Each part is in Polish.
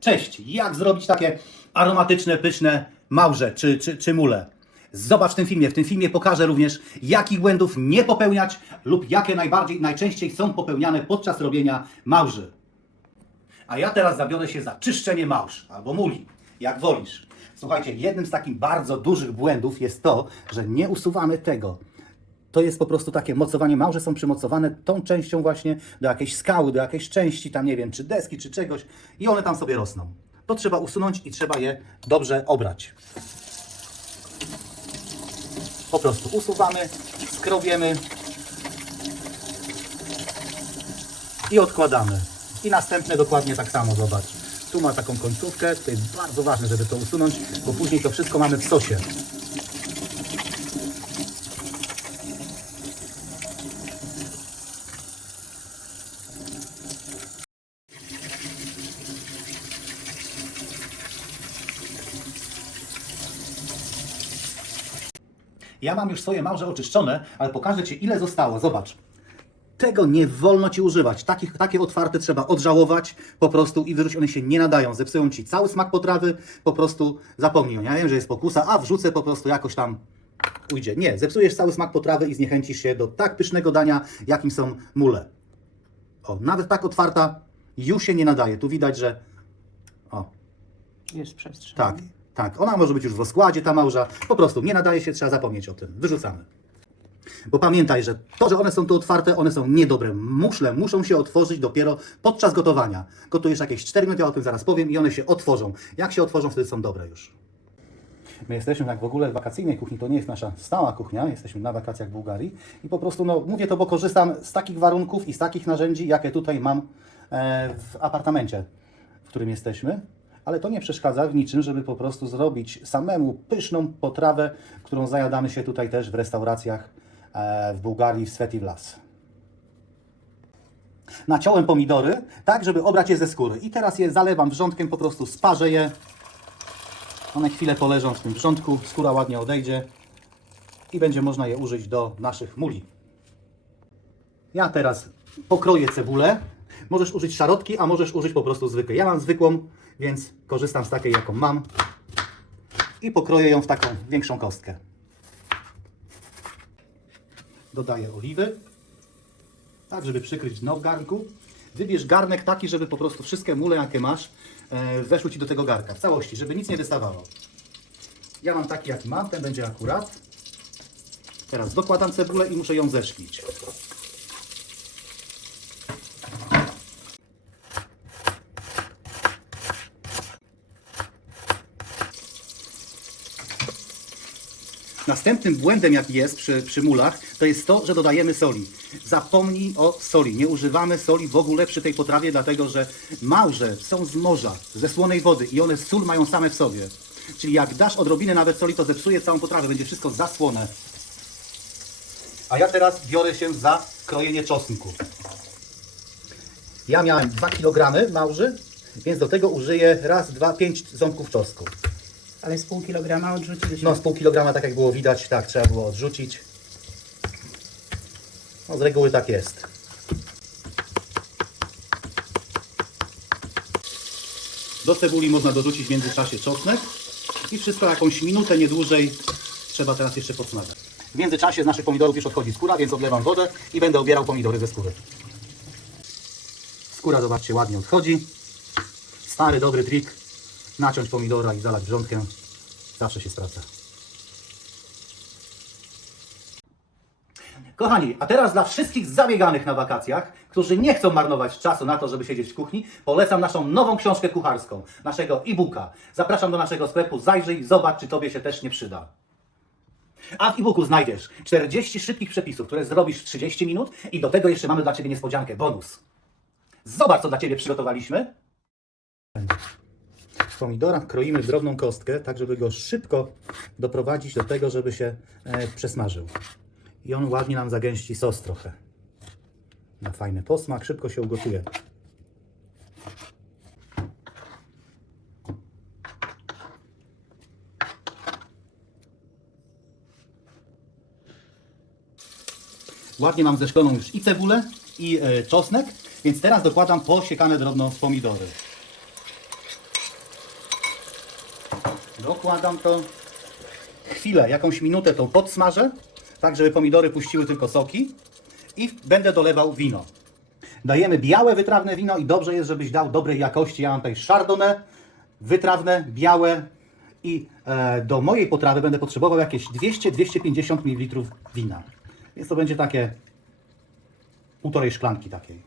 Cześć! Jak zrobić takie aromatyczne, pyszne małże czy mule? Zobacz w tym filmie. W tym filmie pokażę również, jakich błędów nie popełniać lub jakie najczęściej są popełniane podczas robienia małży. A ja teraz zabiorę się za czyszczenie małż albo muli, jak wolisz. Słuchajcie, jednym z takich bardzo dużych błędów jest to, że nie usuwamy tego. To jest po prostu takie mocowanie. Małże są przymocowane tą częścią właśnie do jakiejś skały, do jakiejś części, tam nie wiem, czy deski, czy czegoś i one tam sobie rosną. To trzeba usunąć i trzeba je dobrze obrać. Po prostu usuwamy, skrobiemy i odkładamy. I następne dokładnie tak samo, zobacz. Tu ma taką końcówkę, to jest bardzo ważne, żeby to usunąć, bo później to wszystko mamy w sosie. Ja mam już swoje małże oczyszczone, ale pokażę Ci, ile zostało. Zobacz. Tego nie wolno Ci używać. Takie otwarte trzeba odżałować po prostu i wyrzucić. One się nie nadają. Zepsują Ci cały smak potrawy. Po prostu zapomnij. Ja wiem, że jest pokusa, a wrzucę po prostu jakoś tam ujdzie. Nie, zepsujesz cały smak potrawy i zniechęcisz się do tak pysznego dania, jakim są mule. O, nawet tak otwarta już się nie nadaje. Tu widać, że... O, Jest przestrzeń. tak. Tak, ona może być już w rozkładzie, ta małża. Po prostu nie nadaje się, trzeba zapomnieć o tym. Wyrzucamy. Bo pamiętaj, że to, że one są tu otwarte, one są niedobre. Muszle muszą się otworzyć dopiero podczas gotowania. Gotujesz jakieś 4 minuty, ja o tym zaraz powiem, i one się otworzą. Jak się otworzą, wtedy są dobre już. My jesteśmy tak w ogóle w wakacyjnej kuchni, to nie jest nasza stała kuchnia, jesteśmy na wakacjach w Bułgarii i po prostu, no mówię to, bo korzystam z takich warunków i z takich narzędzi, jakie tutaj mam w apartamencie, w którym jesteśmy. Ale to nie przeszkadza w niczym, żeby po prostu zrobić samemu pyszną potrawę, którą zajadamy się tutaj też w restauracjach w Bułgarii, w Sveti Vlas. Naciąłem pomidory, tak żeby obrać je ze skóry. I teraz je zalewam wrzątkiem, po prostu sparzę je. One chwilę poleżą w tym wrzątku, skóra ładnie odejdzie i będzie można je użyć do naszych muli. Ja teraz pokroję cebulę. Możesz użyć szarotki, a możesz użyć po prostu zwykłej. Ja mam zwykłą, więc korzystam z takiej, jaką mam. I pokroję ją w taką większą kostkę. Dodaję oliwy, tak żeby przykryć dno w garnku. Wybierz garnek taki, żeby po prostu wszystkie mule, jakie masz, weszły Ci do tego garnka w całości, żeby nic nie wystawało. Ja mam taki, jaki mam, ten będzie akurat. Teraz dokładam cebulę i muszę ją zeszklić. Następnym błędem, jaki jest przy mulach, to jest to, że dodajemy soli. Zapomnij o soli. Nie używamy soli w ogóle przy tej potrawie, dlatego że małże są z morza, ze słonej wody i one sól mają same w sobie. Czyli jak dasz odrobinę nawet soli, to zepsuje całą potrawę, będzie wszystko zasłone. A ja teraz biorę się za krojenie czosnku. Ja miałem 2 kg małży, więc do tego użyję raz, 2, 5 ząbków czosnku. Ale z pół kilograma odrzuciłeś? No z pół kilograma, tak jak było widać, tak, trzeba było odrzucić. No z reguły tak jest. Do cebuli można dorzucić w międzyczasie czosnek i wszystko jakąś minutę, nie dłużej, trzeba teraz jeszcze podsmażać. W międzyczasie z naszych pomidorów już odchodzi skóra, więc odlewam wodę i będę obierał pomidory ze skóry. Skóra, zobaczcie, ładnie odchodzi. Stary, dobry trik. Naciąć pomidora i zalać wrzątkiem. Zawsze się sprawdza. Kochani, a teraz dla wszystkich zabieganych na wakacjach, którzy nie chcą marnować czasu na to, żeby siedzieć w kuchni, polecam naszą nową książkę kucharską, naszego e-booka. Zapraszam do naszego sklepu, zajrzyj, zobacz, czy Tobie się też nie przyda. A w e-booku znajdziesz 40 szybkich przepisów, które zrobisz w 30 minut i do tego jeszcze mamy dla Ciebie niespodziankę, bonus. Zobacz, co dla Ciebie przygotowaliśmy. Pomidora kroimy w drobną kostkę, tak żeby go szybko doprowadzić do tego, żeby się przesmażył. I on ładnie nam zagęści sos trochę. Na fajny posmak, szybko się ugotuje. Ładnie mam zeszkloną już i cebulę, i czosnek, więc teraz dokładam posiekane drobno pomidory. Dokładam to. Chwilę, jakąś minutę to podsmażę, tak żeby pomidory puściły tylko soki i będę dolewał wino. Dajemy białe, wytrawne wino i dobrze jest, żebyś dał dobrej jakości. Ja mam tutaj chardonnay, wytrawne, białe i do mojej potrawy będę potrzebował jakieś 200-250 ml wina. Więc to będzie takie półtorej szklanki takiej.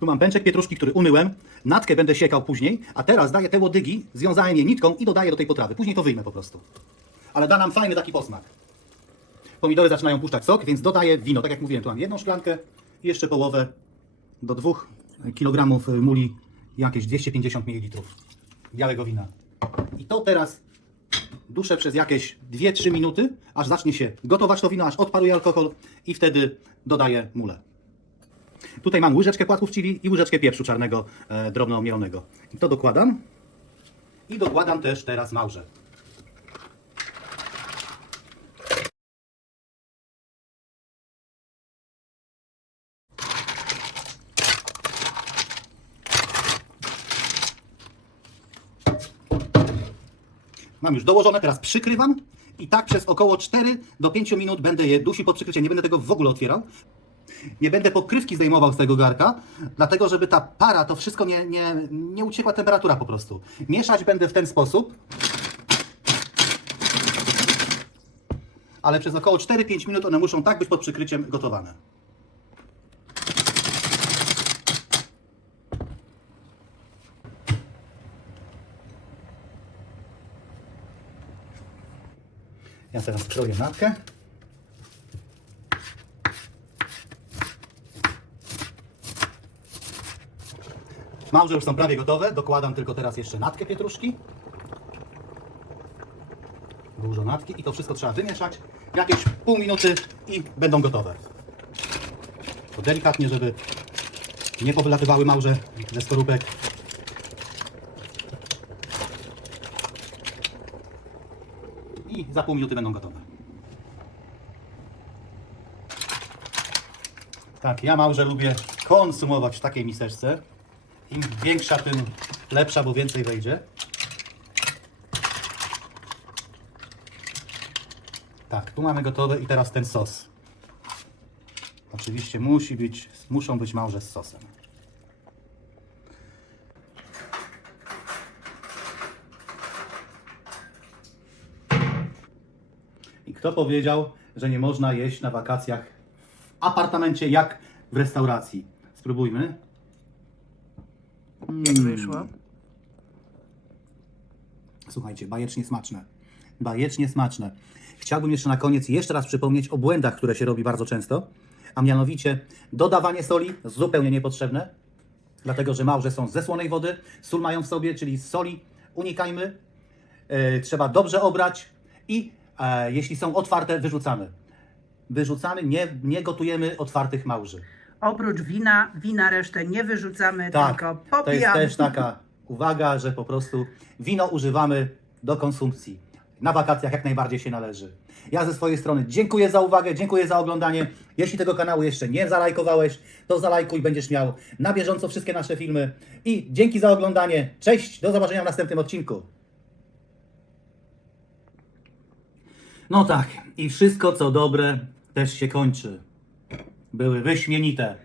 Tu mam pęczek pietruszki, który umyłem. Natkę będę siekał później, a teraz daję te łodygi, związałem je nitką i dodaję do tej potrawy. Później to wyjmę po prostu. Ale da nam fajny taki posmak. Pomidory zaczynają puszczać sok, więc dodaję wino. Tak jak mówiłem, tu mam jedną szklankę i jeszcze połowę do 2 kg muli, jakieś 250 ml białego wina. I to teraz duszę przez jakieś 2-3 minuty, aż zacznie się gotować to wino, aż odparuje alkohol i wtedy dodaję mulę. Tutaj mam łyżeczkę płatków chili i łyżeczkę pieprzu czarnego, drobno mielonego. I to dokładam. I dokładam też teraz małże. Mam już dołożone, teraz przykrywam i tak przez około 4 do 5 minut będę je dusił pod przykryciem. Nie będę tego w ogóle otwierał. Nie będę pokrywki zdejmował z tego garka, dlatego żeby ta para, to wszystko nie uciekła temperatura po prostu. Mieszać będę w ten sposób, ale przez około 4-5 minut one muszą tak być pod przykryciem gotowane. Ja teraz kroję natkę. Małże już są prawie gotowe. Dokładam tylko teraz jeszcze natkę pietruszki. Dużo natki i to wszystko trzeba wymieszać. Jakieś pół minuty i będą gotowe. To delikatnie, żeby nie powylatywały małże ze skorupek. I za pół minuty będą gotowe. Tak, ja małże lubię konsumować w takiej miseczce. Im większa, tym lepsza, bo więcej wejdzie. Tak, tu mamy gotowe i teraz ten sos. Oczywiście muszą być małże z sosem. I kto powiedział, że nie można jeść na wakacjach w apartamencie jak w restauracji? Spróbujmy. Jak wyszło? Słuchajcie, bajecznie smaczne. Bajecznie smaczne. Chciałbym jeszcze na koniec jeszcze raz przypomnieć o błędach, które się robi bardzo często, a mianowicie dodawanie soli zupełnie niepotrzebne, dlatego że małże są ze słonej wody, sól mają w sobie, czyli soli unikajmy. Trzeba dobrze obrać i jeśli są otwarte, wyrzucamy. Wyrzucamy, nie gotujemy otwartych małży. Oprócz wina resztę nie wyrzucamy, Tak, tylko to jest popijamy. też taka uwaga, że po prostu wino używamy do konsumpcji. Na wakacjach jak najbardziej się należy. Ja ze swojej strony dziękuję za uwagę, dziękuję za oglądanie. Jeśli tego kanału jeszcze nie zalajkowałeś, to zalajkuj, będziesz miał na bieżąco wszystkie nasze filmy. I dzięki za oglądanie. Cześć, do zobaczenia w następnym odcinku. No tak, i wszystko co dobre też się kończy. Były wyśmienite.